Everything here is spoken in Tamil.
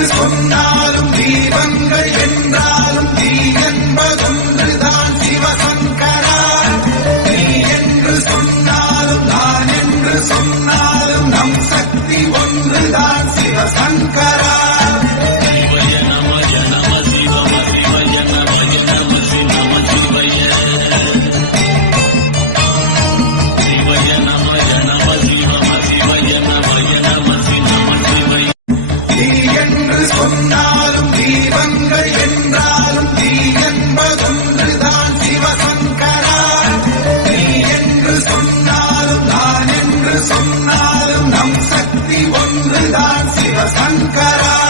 என்று சொன்னாலும் தீபங்கள் என்றாலும் தீ என்பதொன்றுதான் சிவசங்கரா. நீ என்று சொன்னாலும் நான் என்று சொன்னாலும் நம் சக்தி ஒன்றுதான் சிவசங்கரா. சொன்னாலும் தீபங்கள் என்றாலும் தீ என்பதொன்றுதான் சிவசங்கரா. நீ என்று சொன்னாலும் நான் என்று சொன்னாலும் நம் சக்தி ஒன்றுதான் சிவசங்கரா.